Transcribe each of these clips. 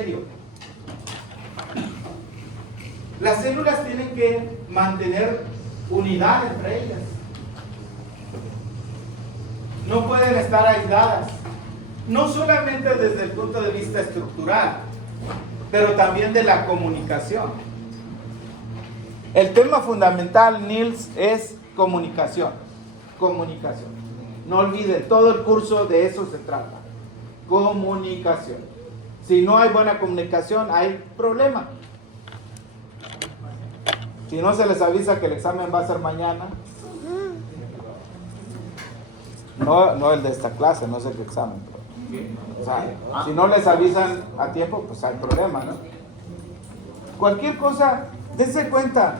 endotelio. Las células tienen que mantener unidad entre ellas. No pueden estar aisladas. No solamente desde el punto de vista estructural, pero también de la comunicación. El tema fundamental, Niels, es comunicación. Comunicación. No olviden, todo el curso de eso se trata. Comunicación. Si no hay buena comunicación, hay problema. Si no se les avisa que el examen va a ser mañana, no el de esta clase, no sé qué examen. O sea, si no les avisan a tiempo, pues hay problema, ¿no? Cualquier cosa, dense cuenta,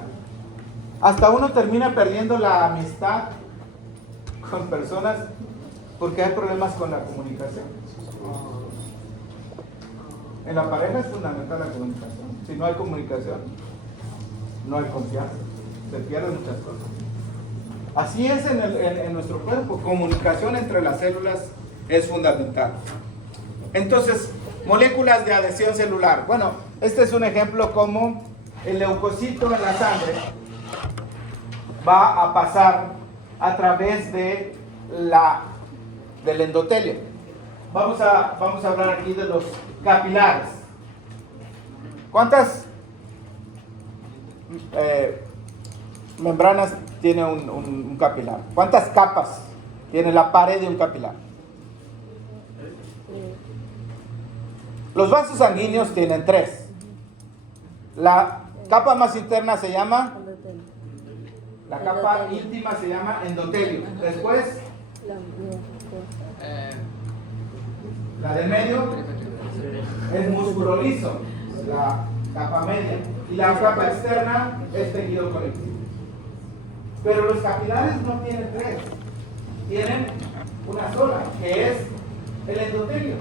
hasta uno termina perdiendo la amistad con personas porque hay problemas con la comunicación. En la pareja es fundamental la comunicación. Si no hay comunicación, no hay confianza, se pierden muchas cosas. Así es en nuestro cuerpo, comunicación entre las células es fundamental. Entonces, moléculas de adhesión celular. Bueno, este es un ejemplo como el leucocito en la sangre va a pasar a través de del endotelio. Vamos a hablar aquí de los capilares. ¿Cuántas membranas tiene un capilar? ¿Cuántas capas tiene la pared de un capilar? Los vasos sanguíneos tienen 3. La capa más interna se llama, la capa íntima se llama endotelio. Después, la del medio es músculo liso, la capa media. Y la capa externa es tejido conectivo. Pero los capilares no tienen 3, tienen una sola, que es el endotelio.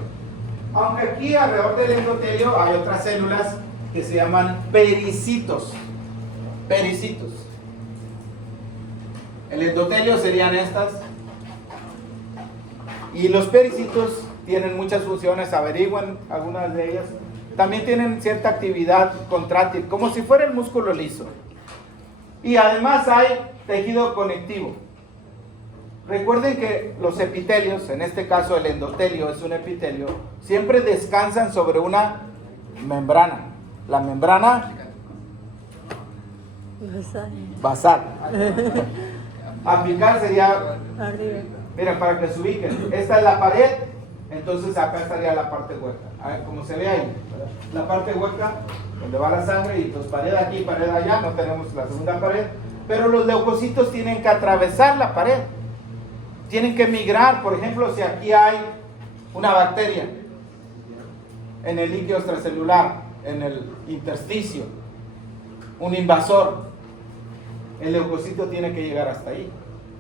Aunque aquí alrededor del endotelio hay otras células que se llaman pericitos. Pericitos. El endotelio serían estas. Y los pericitos tienen muchas funciones, averigüen algunas de ellas. También tienen cierta actividad contráctil, como si fuera el músculo liso. Y además hay tejido conectivo. Recuerden que los epitelios, en este caso el endotelio es un epitelio, siempre descansan sobre una membrana. La membrana basal. Apical sería, miren, para que se ubiquen, esta es la pared, entonces acá estaría la parte hueca. A ver, como se ve ahí, la parte hueca, donde va la sangre, y pues pared aquí, pared allá, no tenemos la segunda pared, pero los leucocitos tienen que atravesar la pared. Tienen que migrar, por ejemplo, si aquí hay una bacteria en el líquido extracelular, en el intersticio, un invasor, el leucocito tiene que llegar hasta ahí.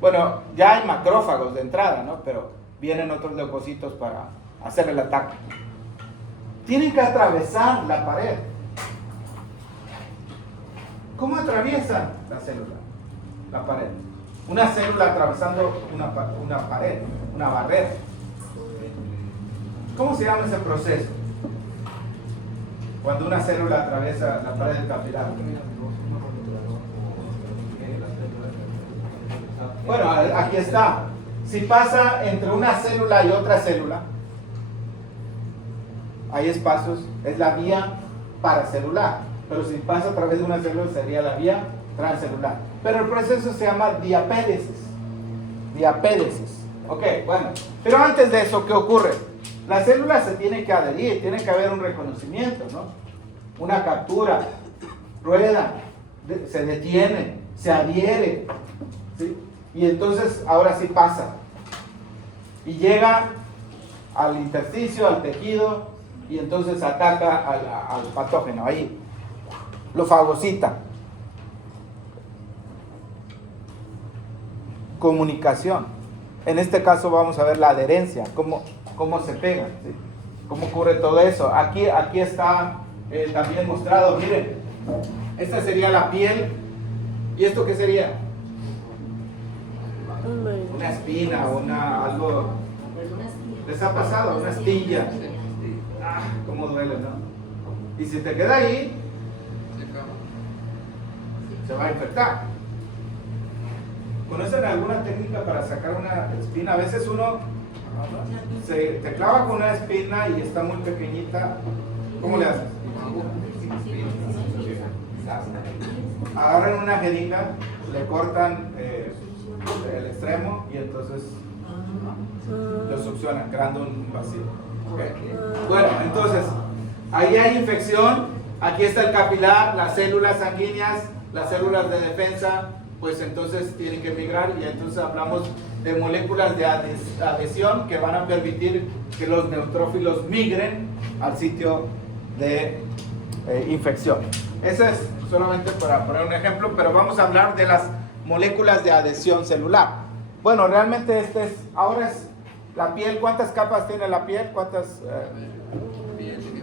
Bueno, ya hay macrófagos de entrada, ¿no? Pero vienen otros leucocitos para hacer el ataque. Tienen que atravesar la pared. ¿Cómo atraviesa la célula? La pared. Una célula atravesando una pared, una barrera. ¿Cómo se llama ese proceso? Cuando una célula atraviesa la pared del capilar. Bueno, aquí está. Si pasa entre una célula y otra célula, hay espacios, es la vía paracelular. Pero si pasa a través de una célula sería la vía transcelular. Pero el proceso se llama diapédesis. Diapédesis. Ok, bueno. Pero antes de eso, ¿qué ocurre? La célula se tiene que adherir, tiene que haber un reconocimiento, ¿no? Una captura, rueda, se detiene, se adhiere, ¿sí? Y entonces ahora sí pasa. Y llega al intersticio, al tejido, y entonces ataca al patógeno, ahí. Lo fagocita. Comunicación. En este caso vamos a ver la adherencia, cómo se pega, ¿sí? Cómo ocurre todo eso. Aquí está también mostrado, miren, esta sería la piel, ¿y esto qué sería? Una espina, algo, ¿les ha pasado? Una astilla. Cómo duele, ¿no? Y si te queda ahí, se va a infectar. ¿Conocen alguna técnica para sacar una espina? A veces uno te clava con una espina y está muy pequeñita. ¿Cómo le haces? Agarran una jeringa, le cortan el extremo y entonces lo succionan, creando un vacío. Okay. Bueno, entonces, ahí hay infección. Aquí está el capilar, las células sanguíneas, las células de defensa, pues entonces tienen que migrar y entonces hablamos de moléculas de adhesión que van a permitir que los neutrófilos migren al sitio de infección. Eso es solamente para poner un ejemplo, pero vamos a hablar de las moléculas de adhesión celular. Bueno, realmente ahora es la piel. ¿Cuántas capas tiene la piel? ¿Cuántas?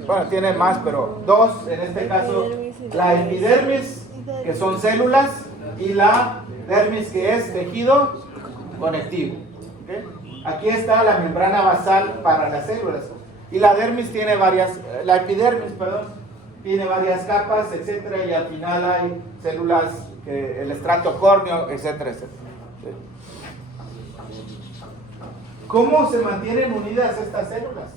Bueno, tiene más, pero dos, en este caso, la epidermis, que son células, y la dermis, que es tejido conectivo. ¿Okay? Aquí está la membrana basal para las células, y la dermis tiene la epidermis, perdón, tiene varias capas, etcétera, y al final hay células, el estrato córneo, etcétera, etcétera. ¿Sí? ¿Cómo se mantienen unidas estas células?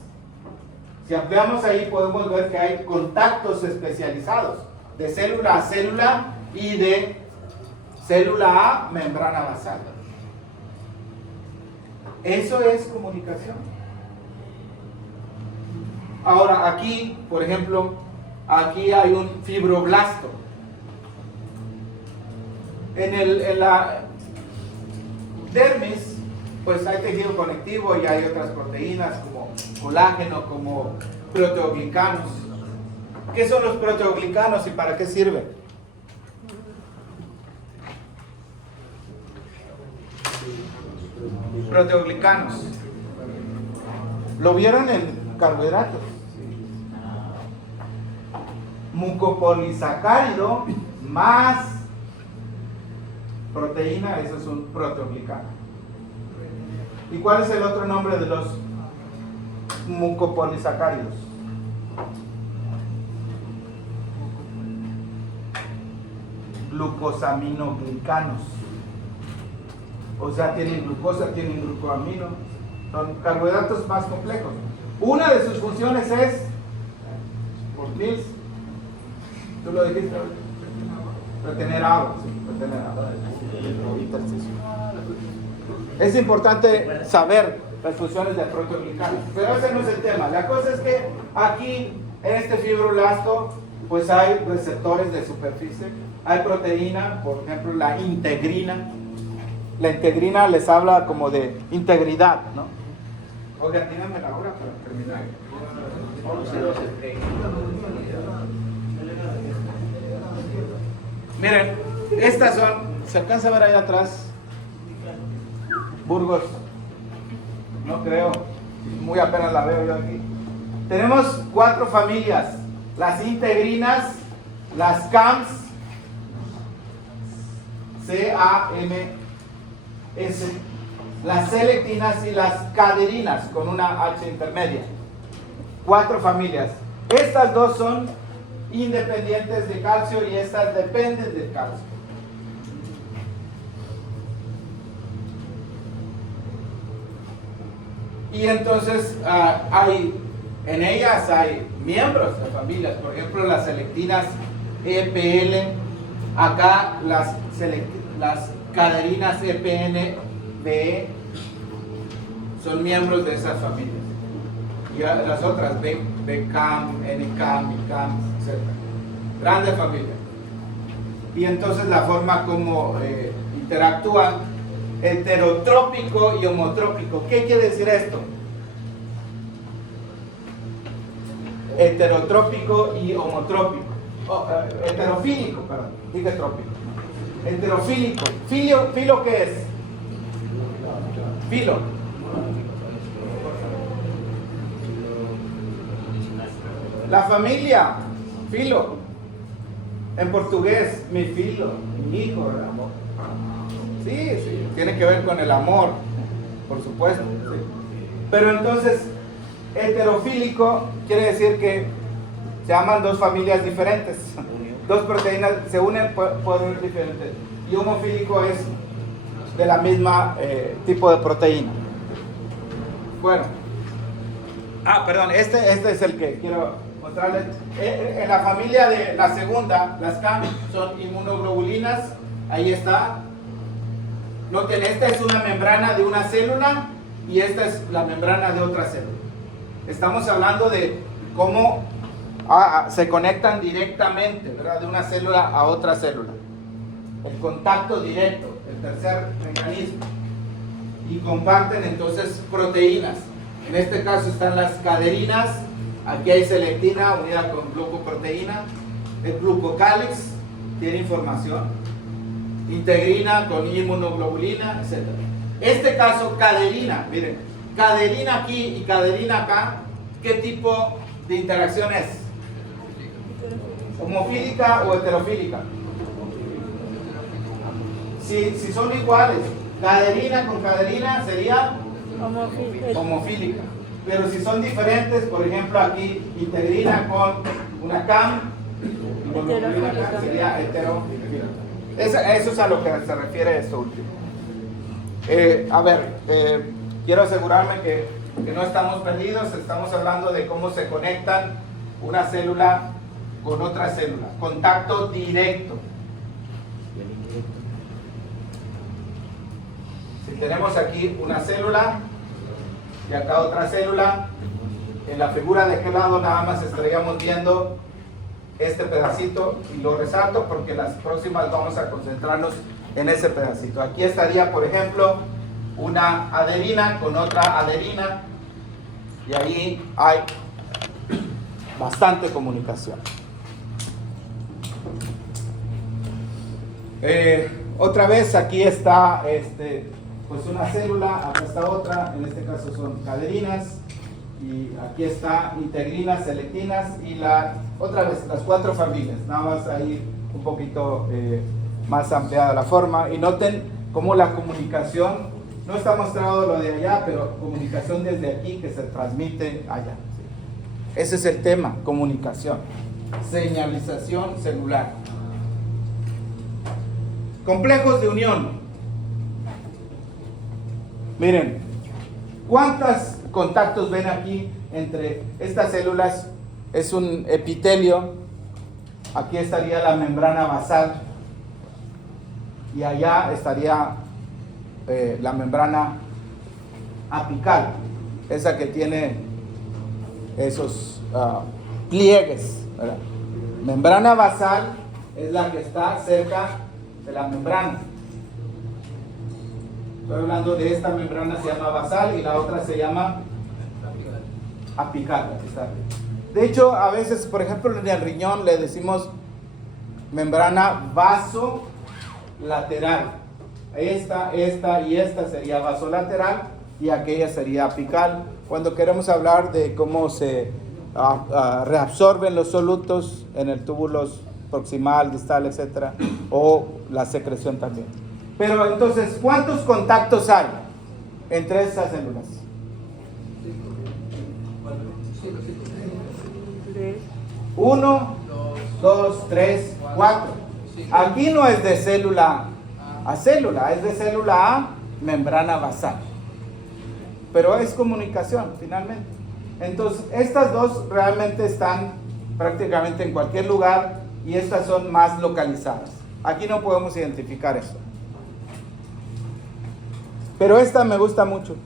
Si ampliamos ahí podemos ver que hay contactos especializados de célula a célula y de célula a membrana basal. Eso es comunicación. Ahora aquí, por ejemplo, aquí hay un fibroblasto. En la dermis, pues hay tejido conectivo y hay otras proteínas como colágeno, como proteoglicanos. ¿Qué son los proteoglicanos y para qué sirven? Proteoglicanos. ¿Lo vieron en carbohidratos? Mucopolisacárido más proteína, eso es un proteoglicano. ¿Y cuál es el otro nombre de los mucopolisacáridos? Glucosaminoglicanos. O sea, tienen glucosa, tienen glucoamino. Son carbohidratos más complejos. Una de sus funciones es, por Nils, tú lo dijiste, retener agua. Sí, retener agua. Es importante saber las funciones del proteoglicano, pero ese no es el tema. La cosa es que aquí, en este fibroblasto, pues hay receptores de superficie, hay proteína, por ejemplo la integrina. La integrina les habla como de integridad, ¿no? Oigan, díganme la hora para terminar. Miren, estas son, ¿se alcanza a ver ahí atrás? Burgos, no creo, muy apenas la veo yo aquí. Tenemos 4 familias: las integrinas, las CAMs, C-A-M-S, las selectinas y las caderinas con una H intermedia. 4 familias. Estas dos son independientes de calcio y estas dependen del calcio. Y entonces en ellas hay miembros de familias, por ejemplo las selectinas EPL, acá las caderinas EPN-BE son miembros de esas familias. Y las otras, BCAM, NCAM, ICAM, etc. Grande familia. Y entonces la forma como interactúan, heterotrópico y homotrópico. ¿Qué quiere decir esto? Heterotrópico y homotrópico. Heterofílico, perdón, dije trópico. Heterofílico. ¿Filo qué es? Filo. La familia, filo. En portugués, mi filo, mi hijo, amor. Sí, tiene que ver con el amor, por supuesto. Sí. Pero entonces, heterofílico quiere decir que Se llaman dos familias diferentes. Dos proteínas se unen por ser diferentes. Y homofílico es de la misma tipo de proteína. Bueno. Perdón, este es el que quiero mostrarles. En la familia de la segunda, las CAM son inmunoglobulinas. Ahí está. Noten, esta es una membrana de una célula y esta es la membrana de otra célula. Estamos hablando de cómo se conectan directamente, ¿verdad? De una célula a otra célula. El contacto directo, el tercer mecanismo. Y comparten entonces proteínas. En este caso están las caderinas. Aquí hay selectina unida con glucoproteína. El glucocálix tiene información. Integrina con inmunoglobulina, etc. Este caso, caderina, miren, caderina aquí y caderina acá, ¿qué tipo de interacción es? ¿Homofílica o heterofílica? Si son iguales, caderina con caderina sería homofílica. Pero si son diferentes, por ejemplo aquí, integrina con una CAM, sería heterofílica. Eso es a lo que se refiere esto último. Quiero asegurarme que no estamos perdidos. Estamos hablando de cómo se conectan una célula con otra célula. Contacto directo. Si tenemos aquí una célula y acá otra célula, en la figura de qué lado nada más estaríamos viendo este pedacito, y lo resalto porque las próximas vamos a concentrarnos en ese pedacito. Aquí estaría, por ejemplo, una adenina con otra adenina, y ahí hay bastante comunicación. Otra vez aquí está pues una célula, acá está otra, en este caso son caderinas, y aquí está integrinas, selectinas, y otra vez las cuatro familias, nada más ahí un poquito más ampliada la forma. Y noten cómo la comunicación, no está mostrado lo de allá, pero comunicación desde aquí que se transmite allá. Ese es el tema, comunicación, señalización celular. Complejos de unión. Miren, ¿cuántos contactos ven aquí entre estas células? Es un epitelio. Aquí estaría la membrana basal y allá estaría la membrana apical, esa que tiene esos pliegues, ¿verdad? Membrana basal es la que está cerca de la membrana. Estoy hablando de esta membrana, se llama basal, y la otra se llama apical. De hecho, a veces, por ejemplo, en el riñón le decimos membrana vasolateral. Esta y esta sería vasolateral y aquella sería apical. Cuando queremos hablar de cómo se reabsorben los solutos en el túbulo proximal, distal, etc., o la secreción también. Pero entonces, ¿cuántos contactos hay entre estas células? 1, 2, 3, 4. Aquí no es de célula a célula, es de célula a membrana basal. Pero es comunicación, finalmente. Entonces, estas dos realmente están prácticamente en cualquier lugar y estas son más localizadas. Aquí no podemos identificar eso. Pero esta me gusta mucho.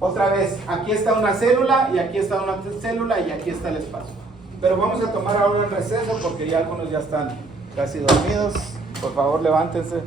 Otra vez, aquí está una célula y aquí está una célula y aquí está el espacio. Pero vamos a tomar ahora un receso porque ya algunos ya están casi dormidos. Por favor, levántense.